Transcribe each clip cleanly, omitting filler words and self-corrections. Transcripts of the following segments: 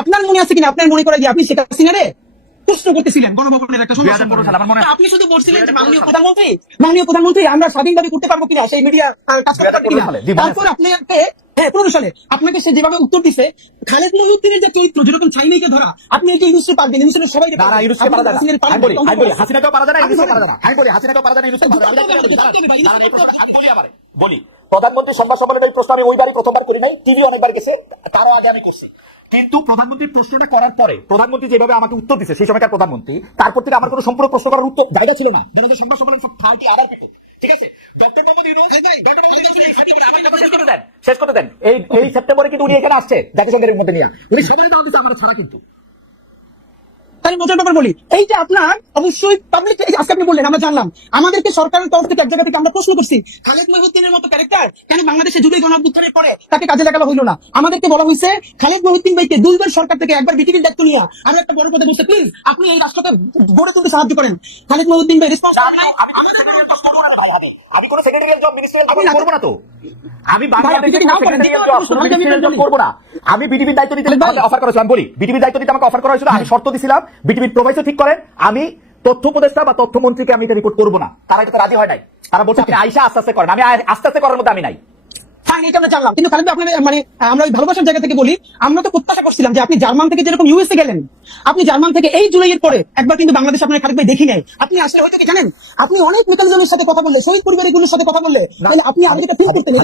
আপনার মনে আছে কিনা, আপনার মনে করে যে আপনি শেখ হাসিনারে প্রশ্ন করতেছিলেন গণভবনের একটা সমস্যা। আপনি শুধু বলছিলেন যে মাননীয় প্রধানমন্ত্রী আমরা স্বাধীনভাবে করতে পারবো কিনা, সেই মিডিয়া কাজ করতে পারবে কিনা। তারপর আপনি হ্যাঁ 15 সালে আপনাকে সে যেভাবে উত্তর দিছে, খালেদ মহিউদ্দিনের যে চরিত্র যেরকম চাইনাকে ধরা, আপনি এই যে ইউসুফ পারবেন, ইউসুফের সবাই বলি প্রধানমন্ত্রী সংবাদ সম্মেলনে এই প্রশ্ন আমি ওইবারই প্রথমবার করি নাই, টিভি অনেকবার গেছে, তারও আগে আমি করছি। কিন্তু প্রধানমন্ত্রী প্রশ্নটা করার পরে প্রধানমন্ত্রী যেভাবে আমাকে উত্তর দিচ্ছে সেই সময়কার প্রধানমন্ত্রী, তারপর থেকে আমার কোনো সম্পূর্ণ প্রশ্ন করার উত্তর জায়গা ছিল না। সংবাদ সম্মেলন সব ফালতু আবার পেত। ঠিক আছে, শেষ করতে দেন। এই সেপ্টেম্বরে কিন্তু উনি এখানে আসছে জাতিসংঘের মধ্যে নিয়ে, উনি সবাই দাও দিচ্ছে আমার ছাড়া। কিন্তু তাই মজার ব্যাপার বলি, এইটা আপনার অবশ্যই পাবলিক, আজকে আপনি বললেন আমরা জানলাম, আমাদেরকে সরকারের তরফ থেকে এক জায়গা থেকে আমরা প্রশ্ন করছি খালেদ মহিউদ্দিনের মতো ক্যারেক্টার কেন বাংলাদেশে জুলাই গণঅভ্যুত্থানের পরে তাকে কাজে লাগানো হইলো না। আমাদেরকে বলা হয়েছে খালেদ মহিউদ্দিন ভাইকে দুইবার সরকার থেকে, একবার বিটিভির দায়িত্ব নিয়ে আর একটা বড় পদে বসে, প্লিজ আপনি এই রাষ্ট্রকে গড়ে তুলতে সাহায্য করেন। খালেদ মহিউদ্দিন ভাই রেসপন্স আমি কোন সেক্রেটারিয়াল জব মিনিস্ট্রিয়াল জব করব না, তো আমি করবো না। আমি বিটিভির দায়িত্ব নিতে অফার করেছিলাম, বলি বিটিভির দায়িত্ব নিতে আমাকে অফার করা হয়েছিল, আমি শর্ত দিছিলাম বিটিভির প্রোভাইডার ঠিক করেন, আমি তথ্য উপদেষ্টা বা তথ্যমন্ত্রীকে আমি এটা রিপোর্ট করবো না। তারা এটা রাজি হয় নাই, তারা বলছে আপনি আইসা আস্তে আস্তে করেন। আমি আস্তে আস্তে করার মধ্যে আমি নাই। এটা আমরা জানলাম, কিন্তু খালেদ আপনার মানে আমরা ওই ভালোবাসার জায়গা থেকে বলি, আমরা তো প্রত্যাশা করছিলাম যে আপনি জার্মান থেকে যেরকম ইউএসএ গেলেন, আপনি জার্মান থেকে এই জুলাইয়ের পরে একবার কিন্তু বাংলাদেশ আপনার খালেদ ভাই দেখি নাই। আপনি আসলে হয়তো কি জানেন, আপনি অনেক মেকানিজমের সাথে কথা বললে, শহীদ পরিবারগুলোর সাথে কথা বললে, তাহলে আপনি আগে ফিল করতেন।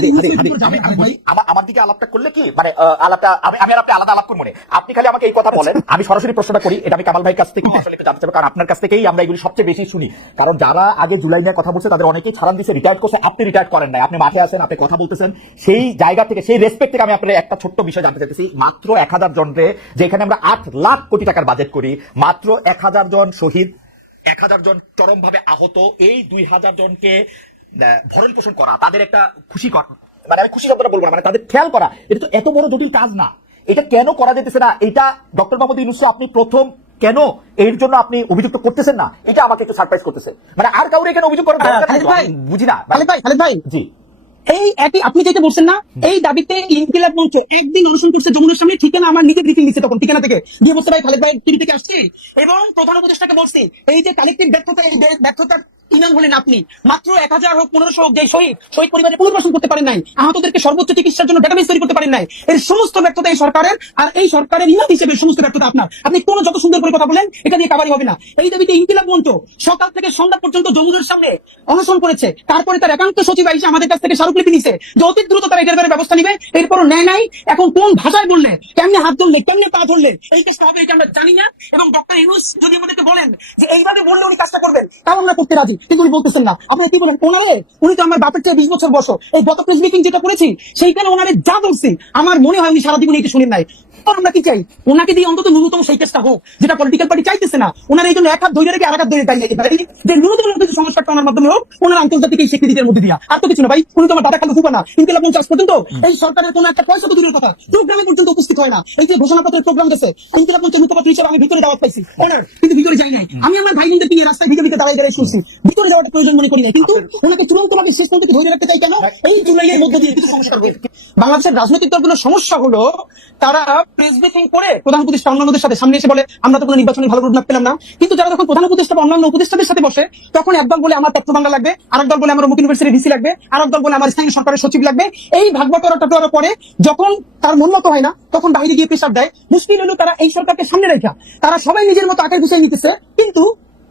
আমার দিকে আলাপটা করলে কি মানে আলাপটা আমি আর আপনি আলাদা আলাপ করবো না। আপনি খালি আমাকে এই কথা বলেন, আমি সরাসরি প্রশ্নটা করি। এটা আমি কামাল ভাইয়ের কাছ থেকে আসলে জানতে চাইবো, কারণ আপনার কাছ থেকেই আমরা এগুলি সবচেয়ে বেশি শুনি। কারণ যারা আগে জুলাই নিয়ে কথা বলছে তাদের অনেকেই ছাড়ান দিচ্ছে, রিটায়ার্ড করছে, আপনি রিটায়ার্ড করেন নাই, আপনি মাঠে আছেন, আপনি কথা বলতেছেন। সেই জায়গা থেকে, সেই রেসপেক্ট থেকে আমি আপনার একটা ছোট্ট বিষয় জানতে চাইতেছি। মাত্র 1000 জনরে, যেখানে আমরা 8 লাখ কোটি টাকার বাজেট করি, মাত্র 1000 জন শহীদ, 1000 জন চরমভাবে আহত, এই 2000 জনকে ভরণ পোষণ করা, তাদের একটা খুশি করা, মানে আমি খুশি শব্দটা বলবো না, মানে তাদের খেয়াল করা, এটা তো এত বড় জটিল কাজ না। এটা কেন করা যেতেছে না? এটা ডক্টর মোহাম্মদ ইউনূস আপনি প্রথম কেন এর জন্য আপনি অভিযুক্ত করতেছেন না, এটা আমাকে একটু সারপ্রাইজ করতেছে। মানে আর কাউরে এখানে অভিযোগ করার বুঝি না। খালেদ ভাই জি, এই একই আপনি যেটা বলছেন না, এই দাবিতে ইনকিলাব মঞ্চ একদিন অনশন করছে যমুনার সামনে, ঠিকানা আমার নিজে ব্রিফিং দিচ্ছে, তখন ঠিকানা থেকে দিয়ে বলছে ভাই খালেদ ভাই টিভি থেকে আসছে, এবং প্রধান উপদেষ্টাকে বলছি এই যে কালেক্টিভ ব্যর্থতা, এই ব্যর্থতার ইনাম হলেন আপনি। মাত্র 1000 হোক 1500 হোক, যে শহীদ পরিবারে পুনর্বাসন করতে পারেন নাই, আহতদেরকে সর্বোচ্চ চিকিৎসার জন্য ডেটাবেস তৈরি করতে পারেন নাই, এর সমস্ত ব্যর্থতা এই সরকারের, আর এই সরকারের ইনাম হিসেবে সমস্ত ব্যর্থতা আপনার। আপনি কোন যত সুন্দর করে কথা বলেন এটা নিয়ে কাবারি হবে না। এই দাবিতে ইনকিলাব মঞ্চ সকাল থেকে সন্ধ্যা পর্যন্ত যমুনার সামনে অনশন করেছে। তারপরে তার একান্ত সচিব এসে আমাদের কাছ থেকে স্মারকলিপি নিছে যে অতি দ্রুত তারা এটার ব্যাপারে ব্যবস্থা নিবে, এরপরও নেয় নাই। এখন কোন ভাষায় বললে, কেমনে হাত ধরলে, কেমনে পা ধরলে এই কাজটা হবে এটা আমরা জানি না। এবং ডক্টর ইউনূস যদি আমাদেরকে বলেন যে এইভাবে বললে উনি কাজটা করবেন, তাও আমরা করতে রাজি, কিন্তু উনি বলতেছেন না। আপনি কি বলেন ওনারে, উনি তো আমার বাপের চেয়ে 20 বছর বয়স। এই গত প্রেস মিটিং যেটা করেছি সেইখানে ওনারে যা বলছি আমার মনে হয় উনি সারা জীবন এটা শুনেন নাই। আমরা কি চাই, ওনাকে দিয়ে অন্তত ন্যূনতম সেই কাজটা হোক যেটা পলিটিক্যাল পার্টি চাইতেছে না। ওনার এই জন্য এক হাত ধরে রেখে আর হাত ধরে দাঁড়িয়ে যে ন্যূনতম সংস্কারটা ওনার মাধ্যমে হোক, ওনার আন্তর্জাতিক এই স্বীকৃতির মধ্যে দিয়া, আর তো কিছু না ভাই। উনি তো আমার দাদা খালু ফুফা না। ইনকিলাব মঞ্চ আজ পর্যন্ত এই সরকারের কোনো একটা পয়সা তো দূরের কথা প্রোগ্রামে পর্যন্ত উপস্থিত হয় না। এই যে ঘোষণাপত্রের প্রোগ্রাম আছে, ইনকিলাব মঞ্চের মুখপাত্র হিসেবে আমি ভিতরে দাওয়াত পাইছি ওনার, কিন্তু ভিতরে যাই নাই। আমি আমার ভাই বোনদের নিয়ে রাস্তায় ভিতরে দাঁড়িয়ে শুনছি, ভিতরে যাওয়াটা প্রয়োজন মনে করি না। কিন্তু ওনাকে চূড়ান্তভাবে শেষ পর্যন্ত ধরে রাখতে চাই কেন? এই জুলাইয়ের মধ্যে দিয়ে কিছু সংস্কার হবে। বাংলাদেশের রাজনৈতিক দলগুলোর সমস্যা হলো তারা প্রেস ব্রিফিং করে প্রধান উপদেষ্টা অন্যান্যদের সাথে সামনে এসে বলে আমরা তো কোনো নির্বাচনী ভালো রোডম্যাপ পেলাম না। কিন্তু যারা যখন প্রধান উপদেষ্টা বা অন্যান্য উপদেষ্টাদের সাথে বসে, তখন একদল বলে আমার তথ্য বাংলা লাগবে, আরেক দল বলে আমার অমুক ইউনিভার্সিটির ভিসি লাগবে, আরেক দল বলে আমার স্থানীয় সরকারের সচিব লাগবে। এই ভাগ বাটোয়ারাটা দেওয়ার পরে যখন তার মন মতো হয় না, তখন বাইরে গিয়ে প্রেসার দেয়। মুশকিল হলো তারা এই সরকারকে সামনে রেখা তারা সবাই নিজের মতো আকার গুছিয়ে নিতেছে, কিন্তু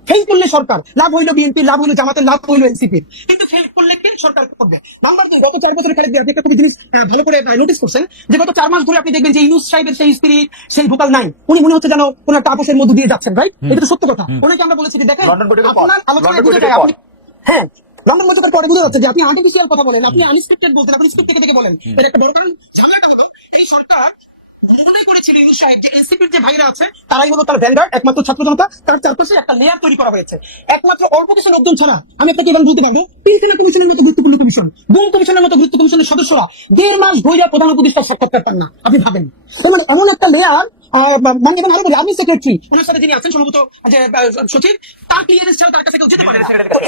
ফেল করলে সরকার লাভ হইলো বিএনপি, লাভ হইলো জামাতের, লাভ হইলো এনসিপির, কিন্তু ফেল করলে কে সরকার করবে? নাম্বার 2, গত 4 বছরে খালেদ আপনি একটা জিনিস ভালো করে নোটিস করছেন যে গত 4 মাস ধরে আপনি দেখবেন যে ইউনূস সাহেবের সেই স্পিরিট, সেই ভোকাল নাই। উনি মনে হচ্ছে যেন কোন একটা আপোষের মধ্যে দিয়ে যাচ্ছেন, রাইট? এটা তো সত্য কথা। ওনাকে আমরা বলেছি যে দেখেন আপনার আলোচনায় বুঝে যায় আপনি, হ্যাঁ লন্ডন বৈঠকের পরে বুঝে যাচ্ছে যে আপনি আর্টিফিশিয়াল কথা বলেন, আপনি আনস্ক্রিপ্টেড বলতেন, আপনি স্ক্রিপ্ট থেকে বলেন। এর একটা বড় ঝামেলাটা হলো এই সরকার মনে করেছিল ইউনূস সাহেব যে এনসিপির যে ভাইরা আছে তারাই হলো তার ভ্যানগার্ড, একমাত্র ছাত্র জনতা, তার চারপাশে একটা লেয়ার তৈরি করা হয়েছে। একমাত্র অল্প কিছু লোকজন ছাড়া আমি আপনাকে এবার বলতে পারবো পিলখানা কমিশনের মতো গুরুত্বপূর্ণ কমিশন, গুম কমিশনের মতো গুরুত্বপূর্ণ কমিশনের সদস্যরা 1.5 মাস ধরে প্রধান উপদেষ্টার সাক্ষাৎকার পান না। আপনি ভাবেন, মানে এমন একটা লেয়ার মানে এবং আরো বলি আর্মি সেক্রেটারি ওনার সাথে যিনি আছেন সম্ভবত যে সচিব তার ক্লিয়ারেন্স ছাড়া তার কাছে কেউ যেতে পারে না। তো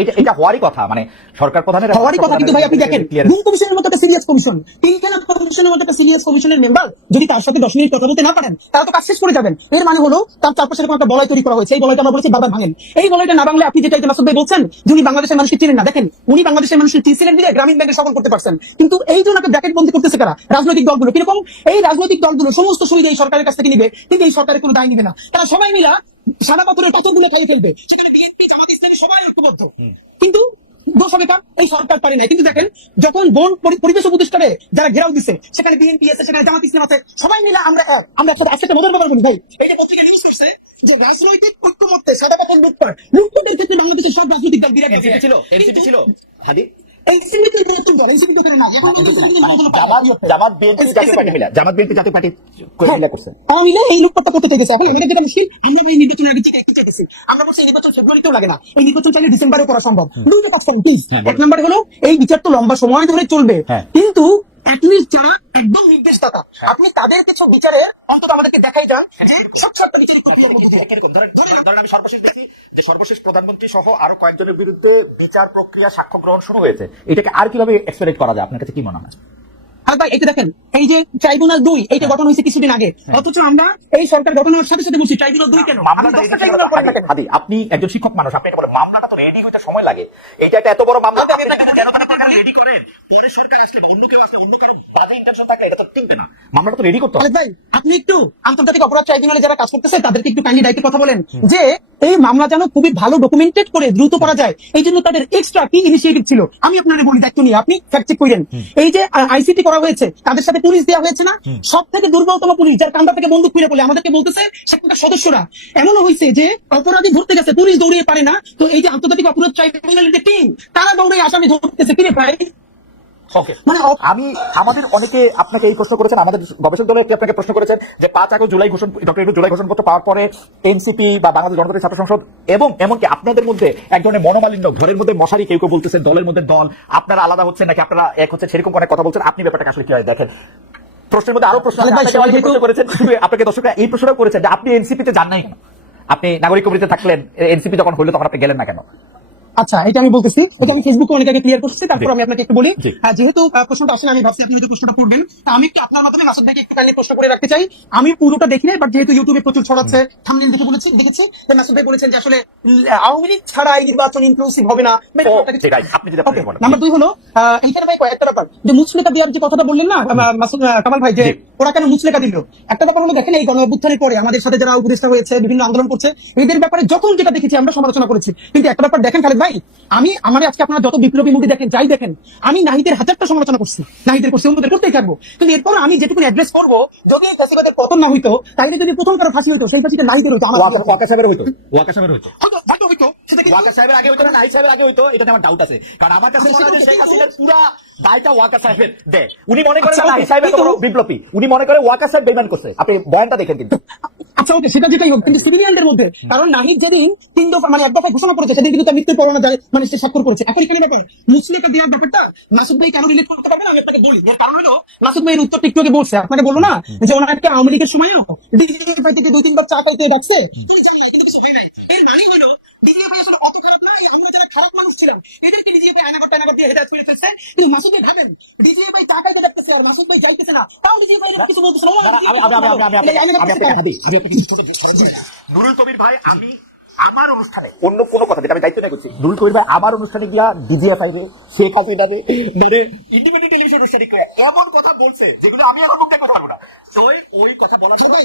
এই যে এটা হওয়ারই কথা, মানে সরকার প্রধানের হওয়ারই কথা, কিন্তু ভাই আপনি দেখেন গুম কমিশনের মতো একটা সিরিয়াস কমিশন, পিলখানা কমিশনের মতো একটা সিরিয়াস কমিশনের মেম্বার যদি তার সাথে 10 মিনিট কথা বলতে না পারেন তাহলে তো কাজ শেষ করে যাবেন। এর মানে হলো তার চারপাশে এরকম একটা বলয় তৈরি করা হয়েছে, এই বলয়টা আমরা বলেছি বাবা ভাঙেন। এই বলয়টা না ভাঙলে আপনি যেটা মাসুদ ভাই বলছেন যে উনি বাংলাদেশের মানুষকে চিনেন না, দেখেন উনি বাংলাদেশের মানুষের চিনছিলেন বলে গ্রামীণ ব্যাংকে সফল করতে পারছেন, কিন্তু এই যে ওনাকে ব্র্যাকেট বন্দি করতেছে কারা? রাজনৈতিক দলগুলো। কিরকম? এই রাজনৈতিক দলগুলো সমস্ত সুবিধা এই সরকারের কাছ থেকে নিবে, কিন্তু এই সরকারের কোনো দায় নিবে না। তারা সবাই মিলা সাদা পাথরের পাথরগুলো খাইয়ে ফেলবে, সেখানে বিএনপি জামাত ইসলামী সবাই ঐক্যবদ্ধ, কিন্তু দোষ হবে কার? এই সরকার পারে নাই। কিন্তু দেখেন যখন বন পরিবেশ উপদেষ্টারে যারা ঘেরাও দিচ্ছে সেখানে বিএনপি আছে, সেখানে জামাত ইসলাম আছে, সবাই মিলে আমরা এক, আমরা একসাথে আজকে মজার ব্যাপার বলি ভাই, এই পত্রিকা নিউজ করছে যে রাজনৈতিক ঐক্যমত্যে সাদা পাথর লুটপাটের ক্ষেত্রে বাংলাদেশের সব রাজনৈতিক দল বিরাট এনসিপি ছিল হাদি এনসিপি তো বিরাট দল, এনসিপি তো করে না জামাত বিএনপি জাতীয় পার্টি মিলা, জামাত বিএনপি জাতীয় পার্টি মিলা করছে। আওয়ামী লীগ এই লুটপাটটা করতে গেছে। এখন আমাদের যেটা মুশকিল, আমরা ভাই নির্বাচনের আগে থেকে একটু চাইতেছি, আমরা বলছি এই নির্বাচন ফেব্রুয়ারিতেও লাগে না, এই নির্বাচন চাইলে ডিসেম্বরে করা সম্ভব। দুটো কথা প্লিজ। এক নম্বরে হলো এই বিচার তো লম্বা সময় ধরে চলবে, কিন্তু অ্যাটলিস্ট যারা একদম নির্দেশদাতা আপনি তাদের কিছু বিচারের অন্তত আমাদেরকে দেখাই যান যে সব সরকার বিচারিক ধরেন আমি সর্বশেষ দেখি যে সর্বশেষ প্রধানমন্ত্রী সহ আরো কয়েকজনের বিরুদ্ধে বিচার প্রক্রিয়া সাক্ষ্য গ্রহণ শুরু হয়েছে, এটাকে আর কিভাবে এক্সপেক্ট করা যায়? আপনার কাছে কি মনে হয়? হ্যাঁ ভাই, এটা দেখেন এই যে ট্রাইব্যুনাল 2 এইটা গঠন হয়েছে কিছুদিন আগে, অথচ আমরা এই সরকার গঠন হওয়ার সাথে সাথে বলছি ট্রাইব্যুনাল 2 কেন? হাদি, আপনি একজন শিক্ষক মানুষ, আপনি এটা বলেন মামলাটা তো রেডি হইতে সময় লাগে, এইটা একটা এত বড় মামলা রেডি করেন, পরে সরকার আসলে অন্য কেউ আসলে অন্য কারো বাজে ইন্টেনশন থাকলে এটা তো টিকবে না, মামলাটা তো রেডি করতে হবে। ভাই আপনি একটু আন্তর্জাতিক অপরাধ ট্রাইব্যুনালে যারা কাজ করতেছে তাদেরকে একটু কাইন্ডলি দায়িত্বের কথা বলেন যে এই মামলা যেন খুবই ভালো ডকুমেন্টেড করে দ্রুত করা যায়, এই জন্য তাদের এক্সট্রা কি ইনিশিয়েটিভ ছিল আমি আপনাদের বলি, দায়িত্ব নিয়ে আপনি ফ্যাক্ট চেক করেন। এই যে আইসিটি করা হয়েছে তাদের সাথে পুলিশ দেওয়া হয়েছে না, সব থেকে দুর্বলতম পুলিশ যার কান্দা থেকে বন্দুক ফিরে পড়লে আমাদেরকে বলতেছে সেখানকার সদস্যরা এমনও হয়েছে যে অপরাধী ধরতে গেছে পুলিশ দৌড়িয়ে পারে না, তো এই যে আন্তর্জাতিক অপরাধ ট্রাইব্যুনালের যে টিম তারা দৌড়ে আসামি ধরতেছে কিরে ভাই। মানে আমি আমাদের অনেকে আপনাকে এই প্রশ্ন করেছেন, আমাদের গবেষক দল আপনাকে প্রশ্ন করেছেন যে 5 আগস্ট জুলাই ঘোষণা ডক্টর জুলাই ঘোষণাপত্র পাওয়ার পরে এনসিপি বা বাংলাদেশ গণতান্ত্রিক ছাত্র সংসদ এবং এমনকি আপনাদের মধ্যে এক ধরনের মনোমালিন্য, ঘরের মধ্যে মশারি কেউ কেউ বলতেছেন, দলের মধ্যে দল, আপনারা আলাদা হচ্ছেন নাকি আপনারা এক হচ্ছে, সেরকম অনেক কথা বলছেন, আপনি ব্যাপারটা আসলে কিভাবে দেখেন? প্রশ্নের মধ্যে আরো প্রশ্ন করেছেন, আপনাকে দর্শকরা এই প্রশ্নটা করেছেন যে আপনি এনসিপিতে যান নাই কেন? আপনি নাগরিক কমিটিতে থাকলেন, এনসিপি যখন হলো তখন আপনি গেলেন না কেন? আচ্ছা, এটা আমি বলতেছি, এটা আমি ফেসবুকে অনেক আগে ক্লিয়ার করছি, তারপর আমি আপনাকে একটু বলি। যেহেতু প্রশ্নটা আসলে আমি ভাবছি আপনি যদি প্রশ্নটা করবেন, আমি একটু আপনার মাধ্যমে মাসুদ ভাইকে একটু কাইন্ডলি প্রশ্ন করে রাখতে চাই। আমি পুরোটা দেখি নাই, বাট যেহেতু ইউটিউবে প্রচুর ছড়াচ্ছে থাম্বনেল দেখে দেখেছি যে মাসুদ ভাই বলেছেন যে আসলে আওয়ামী লীগ ছাড়া এই নির্বাচন ইনক্লুসিভ হবে না। নাম্বার 2 হলো এইখানে ভাই কয়েকটা ব্যাপার, যে মুচলেকা দেওয়ার যে কথাটা বললেন না মাসুদ কামাল ভাই, যে ওরা কেন মুচলেকা দিল, একটা ব্যাপার হলো দেখেন এই গণ অভ্যুত্থানের পরে আমাদের সাথে যারা উপদেষ্টা হয়েছে বিভিন্ন আন্দোলন করছে এদের ব্যাপারে যখন যেটা দেখেছি আমরা সমালোচনা করেছি, কিন্তু একটা ব্যাপার দেখেন খালেদ ভাই, আমি আমার আজকে আপনারা যত বিপ্লবী মুভি দেখেন যাই দেখেন, আমি নাহিদের হাজারটা সমালোচনা করছি, নাহিদের করছি, অন্যদের করতেই থাকবো, কিন্তু এরপর আমি যেটুকু অ্যাড্রেস করবো যদি ফ্যাসিবাদের পতন না হইতো তাইলে যদি প্রথম কারো ফাঁসি হইতো সেই ফাঁসিটা নাহিদের হইতো, আমার ওয়াকা সাহেবের হইতো, ওয়াকা সাহেবের হইতো, হয়তো হইতো, সেটা কি ওয়াকা সাহেবের আগে হইতো না নাহিদ সাহেবের আগে হইতো, এটা আমার ডাউট আছে, কারণ আমার কাছে মনে হয় শেখ হাসিনার পুরা দায়টা ওয়াকা সাহেবের দেয়। উনি মনে করেন নাহিদ সাহেবের কোনো বিপ্লবী, উনি মনে করে ওয়াকা সাহেব বেইমান করছে, আপনি বয়ানটা দেখেন কিন্তু। আচ্ছা ওকে, সেটা যেটাই হোক, কিন্তু সিভিলিয়ানদের মধ্যে, কারণ নাহিদ যেদিন 3 দফা মানে 1 দফা ঘোষণা করেছে সেদিন কিন্তু তার মৃত্যুর পরোয়ানা যায় মানে সে স্বাক্ষর করেছে। এখন এখানে ব্যাপার মুসলিমকে দেওয়ার ব্যাপারটা মাসুদ ভাই কেন রিলেট করতে পারবে না আমি আপনাকে বলি। এর কারণ হলো মাসুদ ভাই এর উত্তর একটু আগে বলছে, আপনাকে বললো না যে ওনাকে আওয়ামী লীগের সময়ও ডিজিএফআই থেকে 2-3 বার চা খাইতে ডাকছে, তিনি জানেন না, কিন্তু কিছু হয় নাই। এর মানে হলো ডিজিএফআই আসলে কত খারাপ না, আমরা যারা খারাপ মানুষ ছিলাম এদেরকে ডিজিএফআই আনাগর দিয়ে হেদায়েত করে ফেলছে, কিন্তু মাসুদ ভাই ভাবেন ডিজিএফআই চা খাইতে ডাকতেছে আর মাসুদ ভাই যাইতেছে না, তাও ডিজিএফআই কিছু বলতেছে না। নুরুল কবির ভাই, আমি আমার অনুষ্ঠানে অন্য কোনো কথা যেটা আমি দায়িত্ব নিয়ে করছি, নুরুল কবির ভাই আমার অনুষ্ঠানে গিয়া ডিজিএফআই রে শেখ হাসিনা রে মানে ইন্ডিপেন্ডেন্ট টেলিভিশন অনুষ্ঠানে এমন কথা বলছে যেগুলো আমি এখন মুখ দেখতে পারবো না। ওই কথা বলার সময়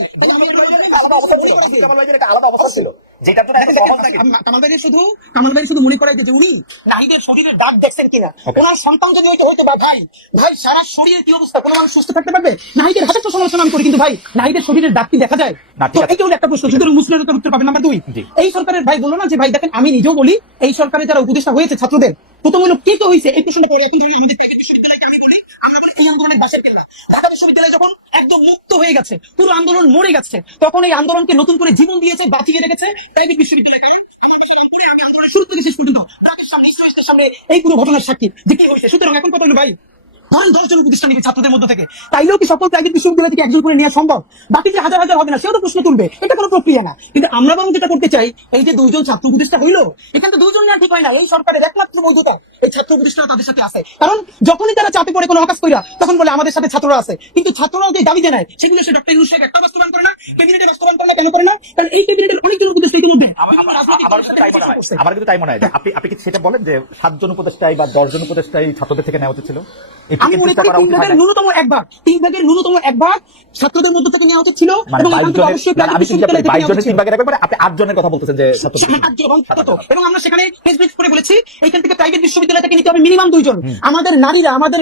আলাদা অবস্থা ছিল, যেটার জন্য কামাল ভাই শুধু মনে করাই যে উনি নাহিদের শরীরের দাগ দেখছেন কিনা, ওনার সন্তান যদি হয়তো হইতো বা ভাই সারা শরীরের কি অবস্থা, কোনো মানুষ সুস্থ থাকতে পারবে? নাহিদের হাজারটা সমালোচনা আমি করি, কিন্তু ভাই নাহিদের শরীরের দাগ কি দেখা যায়? তো এইটা হলো একটা প্রশ্ন, শুধু মুসলিমের উত্তর পাবেন। নাম্বার 2, এই সরকারের ভাই বললো না যে ভাই দেখেন আমি নিজেও বলি এই সরকারের যারা উপদেষ্টা হয়েছে ছাত্রদের প্রথম হলো কে তো হয়েছে এই প্রশ্নটা পরে আমাদের এই আন্দোলনের বাসের কেল্লা ঢাকা বিশ্ববিদ্যালয় যখন একদম মুক্ত হয়ে গেছে, পুরো আন্দোলন মরে গেছে, তখন এই আন্দোলনকে নতুন করে জীবন দিয়েছে, বাঁচিয়ে রেখেছে প্রাইভেট বিশ্ববিদ্যালয় শুরু থেকে শেষ পর্যন্ত সামনে এই পুরো ঘটনার সাক্ষী যে কি হয়েছে। সুতরাং এখন কথা হলো ভাই ধরেন 10 জন উপদেষ্টা নিবে ছাত্রদের মধ্যে থেকে, তাইলেও কি সকল প্রাইভেট বিশ্ববিদ্যালয় থেকে একজন করে নেওয়া সম্ভব? বাকি যে হাজার হাজার হবে না, সেও তো প্রশ্ন তুলবে, এটা কোনো প্রক্রিয়া না। কিন্তু আমরা বরং যেটা করতে চাই, এই যে 2 জন ছাত্র উপদেষ্টা হইলো, এখানে তো 2 জন না ঠিক হয় না, এই সরকারের একমাত্র বৈধতা এই ছাত্র উপদেষ্টা তাদের সাথে আছে। কারণ যখনই তারা চাপে পড়ে কোনো হকাজ কইরা, তখন বলে আমাদের সাথে ছাত্ররা আছে, কিন্তু ছাত্ররা যে দাবি জানায় সেগুলো সে ডক্টর ইউনূস একটা বাস্তবায়ন করে না, ক্যাবিনেটে বাস্তবায়ন করে না। কেন করে না? কারণ এই ক্যাবিনেটের অনেকজন উপদেষ্টা ইতিমধ্যে আমার কিন্তু তাই মনে হয় যে আপনি কি সেটা বলেন যে 7 জন উপদেষ্টাই বা 10 জন উপদেষ্টাই ছাত্রদের থেকে নেওয়া উচিত ছিল? আমি মনে করি 3 ভাগের ন্যূনতম 1 ভাগ, 3 ভাগের ন্যূনতম 1 ভাগ ছাত্রদের মধ্যে থেকে নেওয়া উচিত ছিল। এবং এখান থেকে অবশ্যই আমি 22 জনের 3 ভাগের একবার আপনি 8 জনের কথা বলতেছেন যে এবং আমরা সেখানে প্রেস ব্রিফ করে বলেছি এইখান থেকে প্রাইভেট বিশ্ববিদ্যালয় থেকে নিতে হবে মিনিমাম 2 জন। আমাদের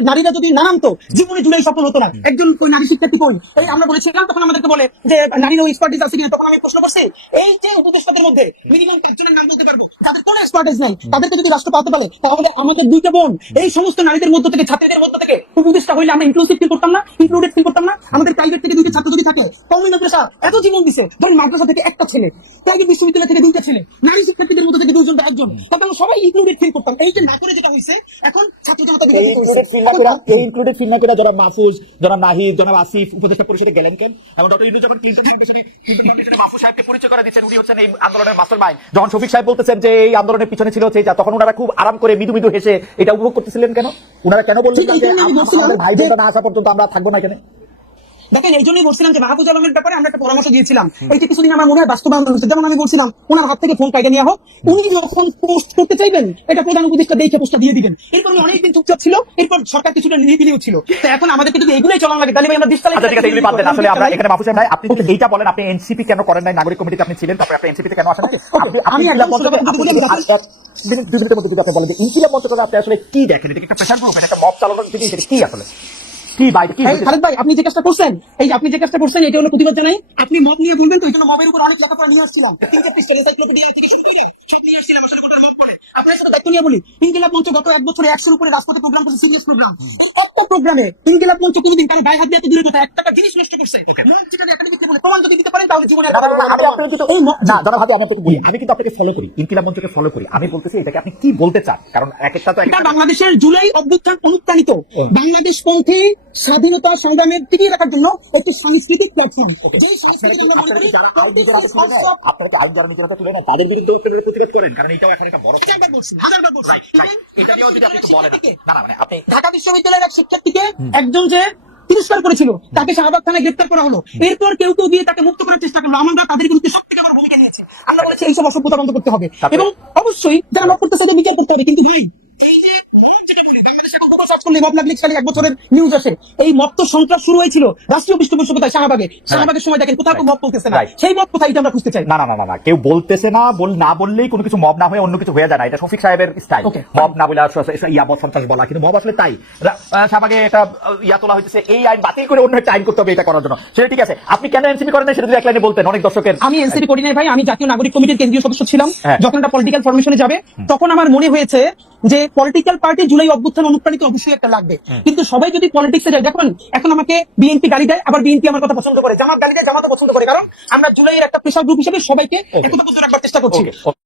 নারীরা যদি না নামতো, জীবনে জুড়েই সফল হতো না। একজন কই নারী শিক্ষার্থী কই? এই আমরা বলেছিলাম, তখন আমাদেরকে বলে যে নারীরও এক্সপার্টিস আছে কিনা। তখন আমি প্রশ্ন করছি, এই যে উপদেষ্টাদের মধ্যে মিনিমাম 5 জনের নাম বলতে পারবো যাদের কোনো এক্সপার্টিস নাই, তাদেরকে যদি রাষ্ট্র পাতে পারে, তাহলে আমাদের 2টা বোন এই সমস্ত নারীদের মধ্যে থেকে, ছাত্রীদের মধ্যে থেকে উপদেষ্টা হইলে আমরা ইনক্লুসিভ ফিল করতাম না, ইনক্লুডেড ফিল করতাম না। আমাদের প্রাইভেট থেকে 2টা ছাত্র যদি থাকে, কমিউনিটি মাদ্রাসা এত জীবন দিছে, ধরেন মাদ্রাসা থেকে একটা ছেলে, প্রাইভেট বিশ্ববিদ্যালয় থেকে 2টা ছেলে, নারী শিক্ষার্থীদের মধ্যে থেকে 2 জন বা 1 জন, তবে আমরা সবাই ইনক্লুডেড ফিল করতাম। এই যে না করে যেটা হইছে, এখন ছাত্র জনতা ইনক্লুডেড ফিল না করে যারা মাহফুজ, যারা নাহিদ, যারা আসিফ উপদেষ্টা পরিষদে গেলেন কেন? এবং ডক্টর ইউনূস যখন ক্লিনটন ফাউন্ডেশনে মাহফুজ সাহেবকে পরিচয় করে দিচ্ছেন, উনি হচ্ছেন এই আন্দোলনের মাস্টারমাইন্ড। যখন শফিক সাহেব বলতেছেন যে এই আন্দোলনের পিছনে ছিল সেই, তখন ওনারা খুব আরাম করে মৃদু মৃদু হেসে এটা উপভোগ করতেছিলেন কেন? ওনারা কেন বললেন যে আমাদের ভাই বোনরা না আসা পর্যন্ত আমরা থাকবো না এখানে? দেখেন, এই জন্যই বলছিলাম যে মাহফুজ আলমের ব্যাপারে আমরা একটা পরামর্শ দিয়েছিলাম, এইটা কিছুদিন আমার মনে হয় বাস্তবায়ন হয়েছে। যেমন আমি বলছিলাম, ওনার হাত থেকে ফোন কাইটা নেওয়া হোক, উনি যখন পোস্ট করতে চাইবেন, এটা প্রধান উপদেষ্টা দেখে পোস্টটা দিয়ে দিবেন। এরপর অনেকদিন চুপচাপ ছিল, এরপর সরকার কিছুটা নিরিবিলিও ছিল। তো এখন আমাদেরকে যদি এগুলোই চলানো লাগে, তাহলে আমরা দেশ চালাই। আচ্ছা ঠিক আছে, এগুলি বাদ দেন। আসলে আমরা এখানে মাহফুজ সাহেব ভাই, আপনি যদি এইটা বলেন, আপনি এনসিপি কেন করেন নাই? নাগরিক কমিটিতে আপনি ছিলেন, তারপরে আপনি এনসিপিতে কেন আসেন নাই? আমি ইনকিলাব মঞ্চকে মিনিটের মধ্যে যদি আপনি বলেন যে ইনকিলাব মঞ্চকে আপনি আসলে কি দেখেন? এটা কি একটা প্রেশার গ্রুপ, একটা মব চালানোর জিনিস, এটা কি আসলে কি ভাই? কি খালেদ ভাই, আপনি যে কাজটা করছেন, এটা হলো প্রতিবাদ জানাই। আপনি মব নিয়ে বলবেন তো, এই জন্য মবের উপর অনেক লেখাপড়া নিয়ে আসছিলাম, 3টা পৃষ্ঠা এনসাইক্লোপিডিয়া থেকে শুরু করে সব নিয়ে আসছিলাম। আমার সাথে মব করে আপনার সাথে দায়িত্ব নিয়ে বলি, ইনকিলাব মঞ্চ গত 1 বছরে 100-এর উপরে রাজপথে প্রোগ্রাম করছে, সিরিয়াস প্রোগ্রাম। কত প্রোগ্রামে ইনকিলাব মঞ্চ কোনোদিন কারো গায়ে হাত দিয়ে দূরের কথা 1 টাকা জিনিস নষ্ট করছে? প্রমাণ যদি দিতে পারেন, তাহলে জীবনে আমি কিন্তু আপনাকে ফলো করি, ইনকিলাব মঞ্চকে ফলো করি। আমি বলতেছি এটাকে আপনি কি বলতে চান? কারণ এক একটা তো বাংলাদেশের জুলাই অভ্যুত্থান অনুপ্রাণিত বাংলাদেশ পন্থী স্বাধীনতা সংগ্রামের টিকিয়ে রাখার জন্য একটি সাংস্কৃতিক প্ল্যাটফর্ম। তাদের বিরুদ্ধে প্রতিবাদ করেন, কারণ এটাও এখন একটা বড় ঢাকা বিশ্ববিদ্যালয়ের এক শিক্ষার্থীকে একজন যে তিরস্কার করেছিল, তাকে শাহবাগ থানায় গ্রেপ্তার করা হলো। এরপর কেউ কেউ দিয়ে তাকে মুক্ত করার চেষ্টা করলো। আমরা তাদের বিরুদ্ধে সব থেকে বড় ভূমিকা নিয়েছি। আমরা বলেছি এইসব অসভ্যতা বন্ধ করতে হবে, এবং অবশ্যই যারা মত করতেছে এটা বিচার করতে হবে। কিন্তু ভাই, এই যে যেটা বলি, বাংলাদেশে গুগল সার্চ করলে মব লাগলে খালি 1 বছরের নিউজ আসে। এই মব তো সন্ত্রাস শুরু হয়েছিল রাষ্ট্রীয় পৃষ্ঠপোষকতায় শাহবাগের সময়। দেখেন কোথাও মব বলতেছে না, সেই মব কোথায়, এটা আমরা খুঁজতে চাই। না না না না, কেউ বলতেছে না, না বললেই কোনো কিছু মব না হয়ে অন্য কিছু হয়ে যায় না। এটা শফিক সাহেবের স্টাইল, মব না বলে সন্ত্রাস বলা। কিন্তু মব আসলে তাই শাহবাগে এটা তোলা হয়েছে, এই আইন বাতিল করে অন্য একটা আইন করতে হবে এটা করার জন্য। সেটা ঠিক আছে, আপনি কেন এনসিপি করেন না সেটা যদি এক লাইনে বলতেন অনেক দর্শকের। আমি এনসিপি করি নাই ভাই, আমি জাতীয় নাগরিক কমিটির কেন্দ্রীয় সদস্য ছিলাম। যখন একটা পলিটিক্যাল ফরমেশনে যাবে, তখন আমার মনে হয়েছে যে পলিটিক্যাল পার্টি জুলাই অভ্যুত্থান অনুপ্রাণিত অবশ্যই একটা লাগবে। কিন্তু সবাই যদি পলিটিক্সে যায়, দেখুন এখন আমাকে বিএনপি গালি দেয়, আবার বিএনপি আমার কথা পছন্দ করে, জামাত গালি দেয়, জামাতও পছন্দ করে, কারণ আমরা জুলাইয়ের একটা প্রেশার গ্রুপ হিসেবে সবাইকে একতাবদ্ধ রাখবার চেষ্টা করছি।